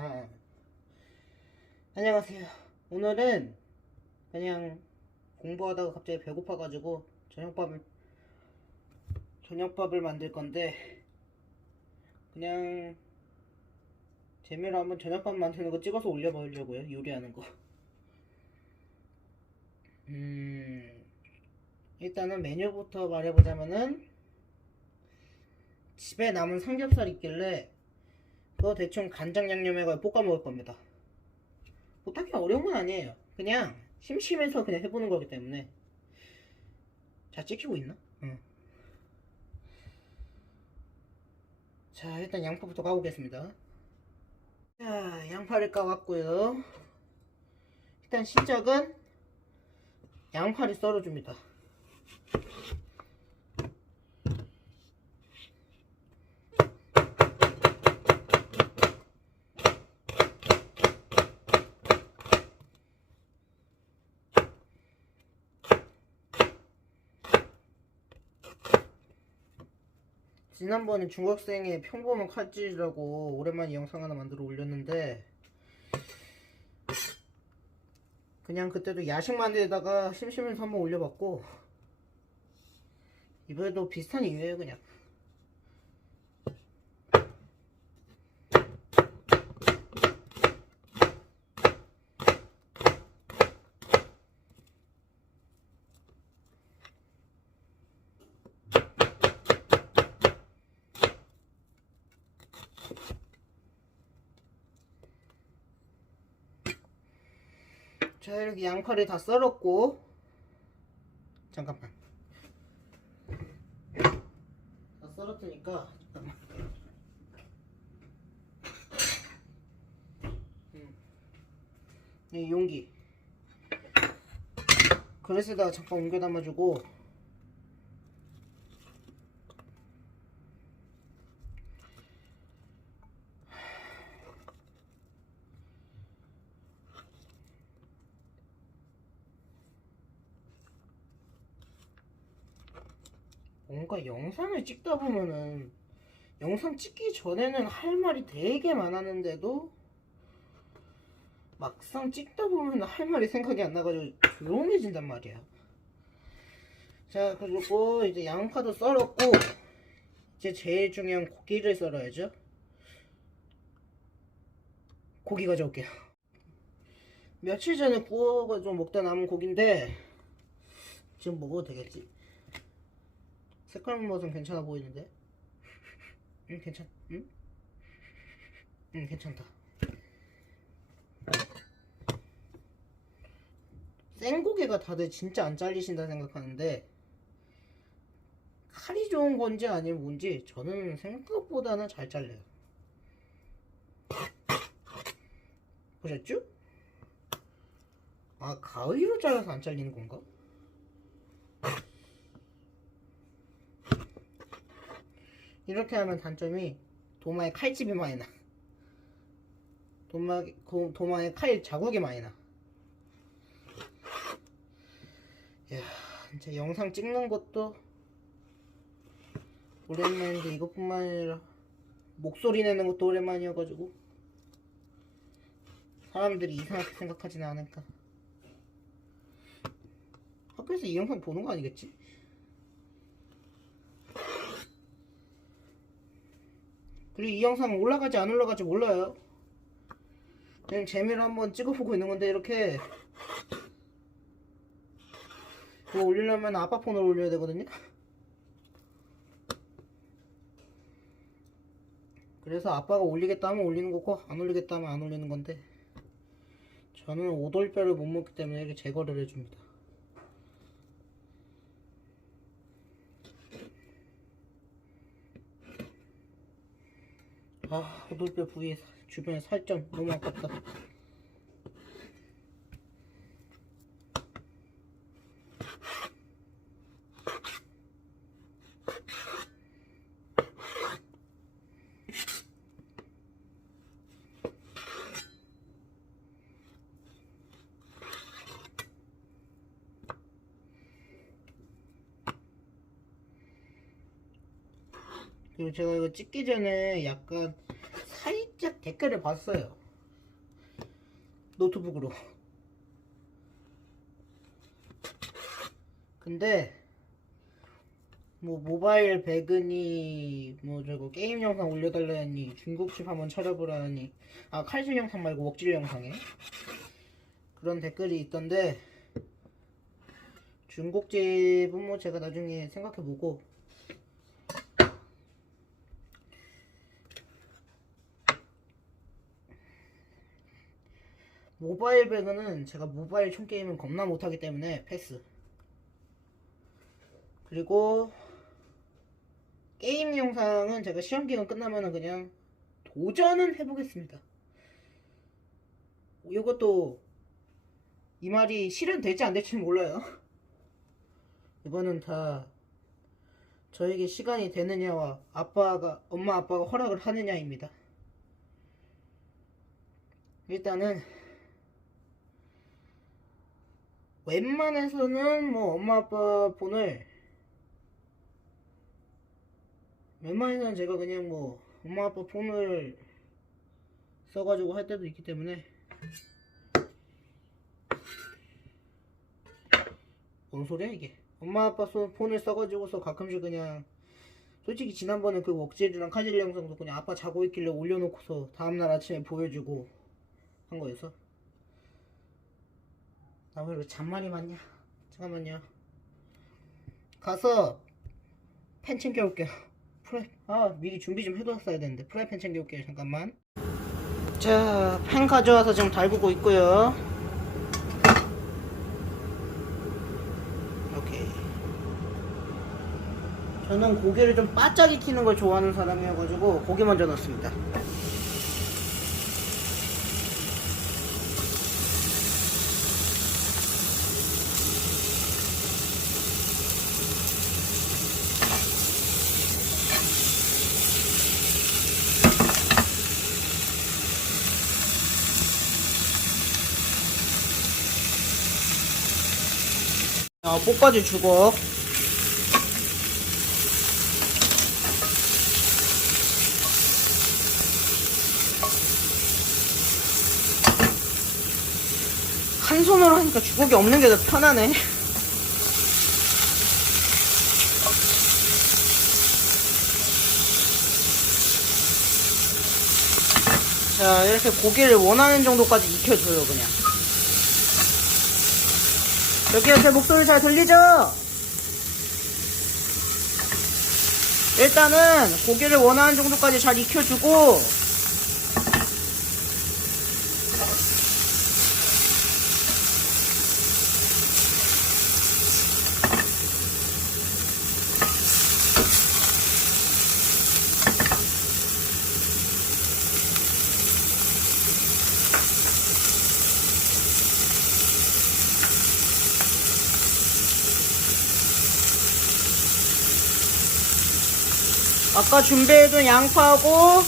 아, 안녕하세요. 오늘은 그냥 공부하다가 갑자기 배고파가지고 저녁밥을 만들 건데, 그냥 재미로 한번 저녁밥 만드는 거 찍어서 올려보려고요. 요리하는 거. 일단은 메뉴부터 말해보자면은, 집에 남은 삼겹살 있길래 그거 대충 간장 양념에 볶아 먹을 겁니다. 뭐 딱히 어려운 건 아니에요. 그냥 심심해서 그냥 해보는 거기 때문에. 잘 찍히고 있나? 응. 자, 일단 양파부터 까보겠습니다. 자, 양파를 까왔고요. 일단 시작은 양파를 썰어줍니다. 지난번에 중학생의 평범한 칼질이라고 오랜만에 영상 하나 만들어 올렸는데, 그냥 그때도 야식 만들다가 심심해서 한번 올려봤고, 이번에도 비슷한 이유예요. 그냥 자, 이렇게 양파를 다 썰었고, 잠깐만, 다 썰었으니까 잠깐만. 이 용기 그릇에다가 잠깐 옮겨 담아주고, 뭔가 영상을 찍다 보면은, 영상 찍기 전에는 할 말이 되게 많았는데도 막상 찍다 보면 할 말이 생각이 안 나가지고 조용해진단 말이야. 자, 그리고 이제 양파도 썰었고, 이제 제일 중요한 고기를 썰어야죠. 고기 가져올게요. 며칠 전에 구워가지고 먹다 남은 고기인데 지금 먹어도 되겠지? 색깔 맛은 괜찮아 보이는데? 응, 응? 응, 괜찮다. 생고기가 다들 진짜 안 잘리신다 생각하는데, 칼이 좋은 건지 아니면 뭔지 저는 생각보다는 잘 잘려요. 보셨죠? 아, 가위로 잘라서 안 잘리는 건가? 이렇게 하면 단점이 도마에 칼집이 많이 나. 도마에 칼 자국이 많이 나. 이야, 이제 영상 찍는 것도 오랜만인데 이것뿐만 아니라 목소리 내는 것도 오랜만이어가지고 사람들이 이상하게 생각하지는 않을까. 학교에서 이 영상 보는 거 아니겠지? 그리고 이 영상 올라가지 안 올라갈지 몰라요. 그냥 재미로 한번 찍어보고 있는 건데, 이렇게 이거 올리려면 아빠 폰으로 올려야 되거든요. 그래서 아빠가 올리겠다 하면 올리는 거고, 안 올리겠다 하면 안 올리는 건데, 저는 오돌뼈를 못 먹기 때문에 이렇게 제거를 해줍니다. 아, 오돌뼈 부위 주변에 살점 너무 아깝다. 그리고 제가 이거 찍기 전에 약간 살짝 댓글을 봤어요. 노트북으로. 근데 뭐 모바일 배그니 뭐 저거 게임 영상 올려달라니 중국집 한번 찾아보라니, 아 칼질 영상 말고 웍질 영상에 그런 댓글이 있던데, 중국집은 뭐 제가 나중에 생각해보고, 모바일 배그는 제가 모바일 총게임은 겁나 못하기 때문에 패스. 그리고 게임 영상은 제가 시험기간 끝나면은 그냥 도전은 해보겠습니다. 이것도 이 말이 실현될지 안 될지는 몰라요. 이거는 다 저에게 시간이 되느냐와 엄마 아빠가 허락을 하느냐입니다. 일단은 웬만해서는 뭐 엄마 아빠 폰을, 웬만해서는 제가 그냥 뭐 엄마 아빠 폰을 써가지고 할 때도 있기 때문에. 뭔 소리야 이게. 엄마 아빠 폰을 써가지고서 가끔씩 그냥, 솔직히 지난번에 그 웍질이랑 카질 영상도 그냥 아빠 자고 있길래 올려놓고서 다음날 아침에 보여주고 한 거여서. 나 왜 이렇게 잔말이 많냐. 잠깐만요. 가서 팬 챙겨올게요. 미리 준비 좀 해뒀어야 되는데. 프라이팬 챙겨올게요. 잠깐만. 자, 팬 가져와서 지금 달구고 있고요. 오케이. 저는 고기를 좀 바짝 익히는 걸 좋아하는 사람이어가지고 고기 먼저 넣습니다. 볶아줄 주걱. 한 손으로 하니까 주걱이 없는 게 더 편하네. 자, 이렇게 고기를 원하는 정도까지 익혀줘요. 그냥 이렇게 목소리 잘 들리죠? 일단은 고기를 원하는 정도까지 잘 익혀주고, 아까 준비해둔 양파하고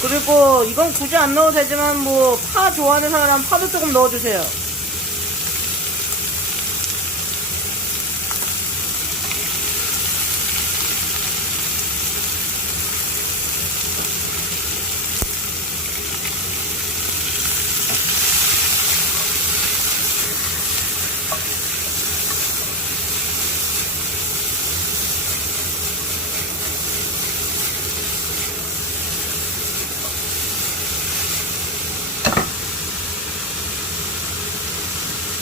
그리고 이건 굳이 안 넣어도 되지만 뭐 파 좋아하는 사람 파도 조금 넣어주세요.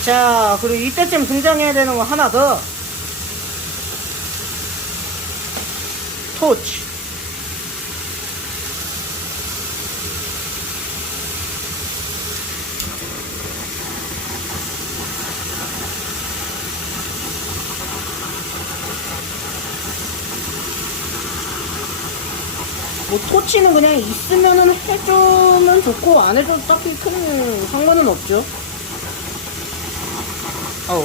자, 그리고 이때쯤 등장해야 되는 거 하나 더. 토치. 뭐 토치는 그냥 있으면은 해주면 좋고 안 해줘도 딱히 큰 상관은 없죠. 어우.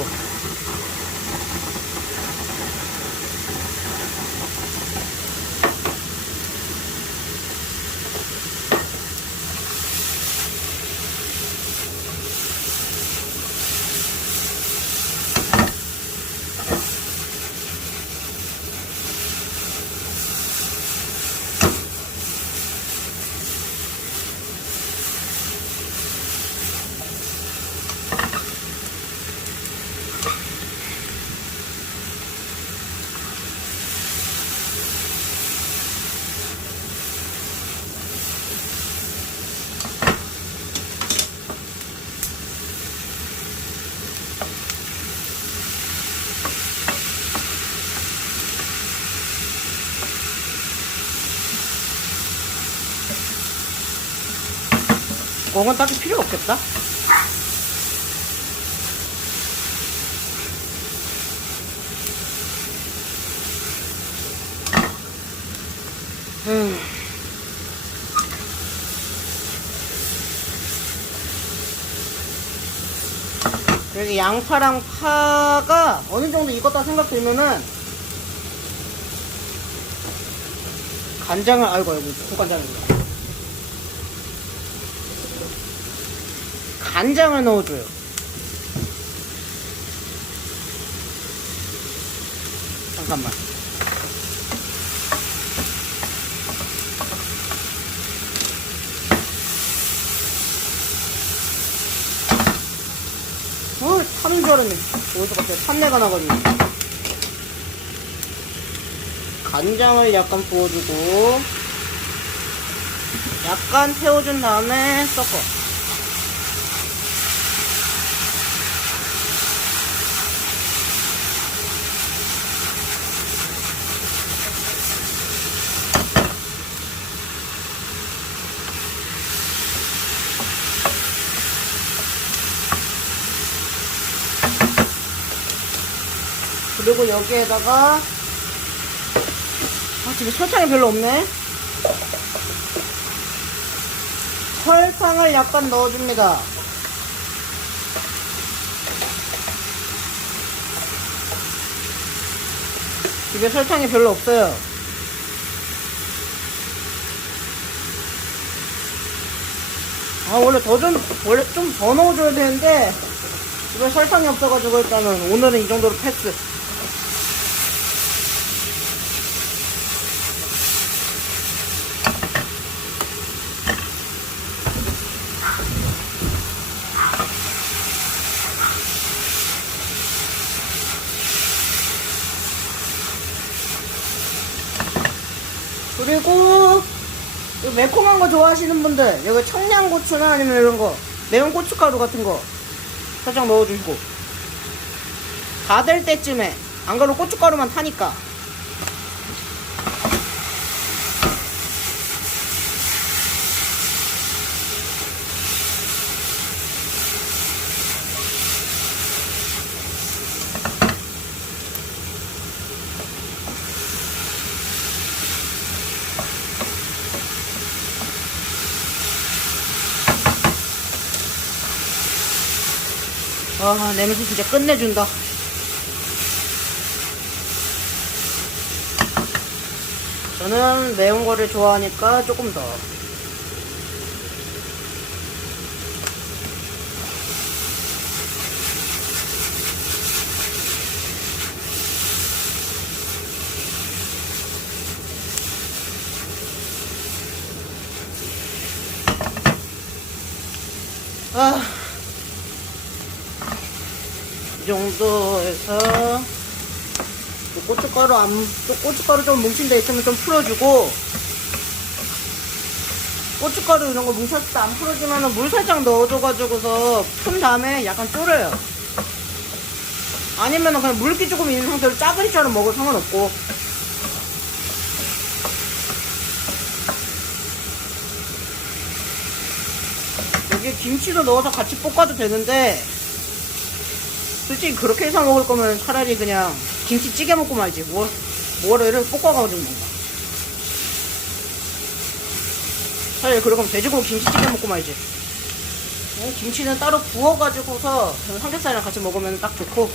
뚜껑은 딱히 필요 없겠다. 여기 양파랑 파가 어느 정도 익었다 생각 들면은 간장을, 아이고 국간장입니다. 간장을 넣어줘요. 잠깐만. 타는 줄 알았네. 어디서 갑자기 탄내가 나가지고. 간장을 약간 부어주고 약간 태워준 다음에 섞어. 그리고 여기에다가 집에 설탕이 별로 없네. 설탕을 약간 넣어줍니다. 집에 설탕이 별로 없어요. 원래 좀 더 넣어줘야 되는데 집에 설탕이 없어가지고 일단은 오늘은 이 정도로 패스. 그리고 매콤한 거 좋아하시는 분들 여기 청양고추나 아니면 이런 거 매운 고춧가루 같은 거 살짝 넣어주시고, 다 될 때쯤에 안 그러면 고춧가루만 타니까. 냄새 진짜 끝내준다. 저는 매운 거를 좋아하니까 조금 더. 이 정도에서 고춧가루 좀 뭉친 데 있으면 좀 풀어주고, 고춧가루 이런 거 뭉쳤을 때 안 풀어주면 물 살짝 넣어줘가지고서 푼 다음에 약간 졸여요. 아니면 그냥 물기 조금 있는 상태로 짜글이처럼 먹어도 상관없고. 여기 김치도 넣어서 같이 볶아도 되는데 솔직히 그렇게 해서 먹을 거면 차라리 그냥 김치찌개 먹고 말지. 뭐를 이렇게 볶아가지고 먹나. 차라리 그럴 거면 돼지고기 김치찌개 먹고 말지. 김치는 따로 부어가지고서 삼겹살이랑 같이 먹으면 딱 좋고,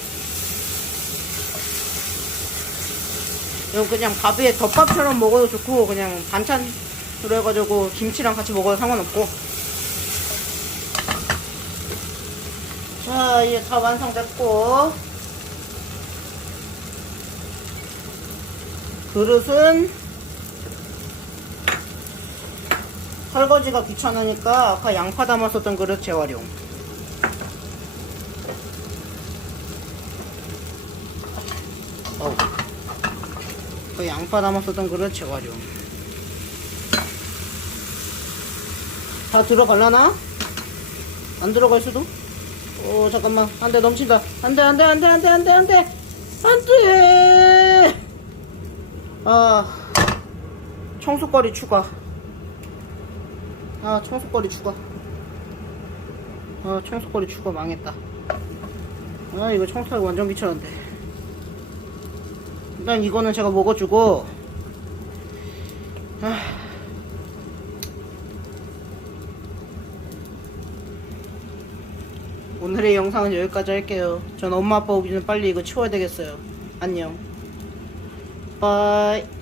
이건 그냥 밥 위에 덮밥처럼 먹어도 좋고, 그냥 반찬으로 해가지고 김치랑 같이 먹어도 상관없고. 자, 이제 다 완성됐고, 그릇은 설거지가 귀찮으니까 아까 양파 담았었던 그릇 재활용. 그 양파 담았었던 그릇 재활용. 다 들어갈라나? 안 들어갈 수도? 잠깐만. 안 돼, 넘친다. 안 돼. 청소거리 추가. 청소거리 추가. 아, 청소거리 죽어 망했다. 아, 이거 청소하기 완전 귀찮은데. 일단 이거는 제가 먹어주고, 아, 오늘의 영상은 여기까지 할게요. 전 엄마 아빠 오기 전에 빨리 이거 치워야 되겠어요. 안녕. 빠이.